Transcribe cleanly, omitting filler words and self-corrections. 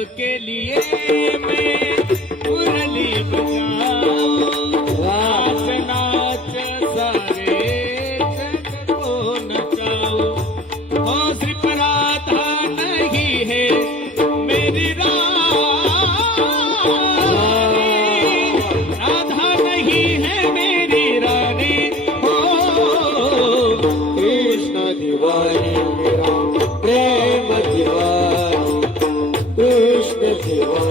सबके लिए मैं मुरली बजाऊं, नाच नाच सारे जग को नचाऊं। हो सिर्फ राधा नहीं है मेरी रानी, राधा नहीं है मेरी रानी। हो कृष्ण दीवानी मेरा प्रेम दीवानी, कृष्ण दीवानी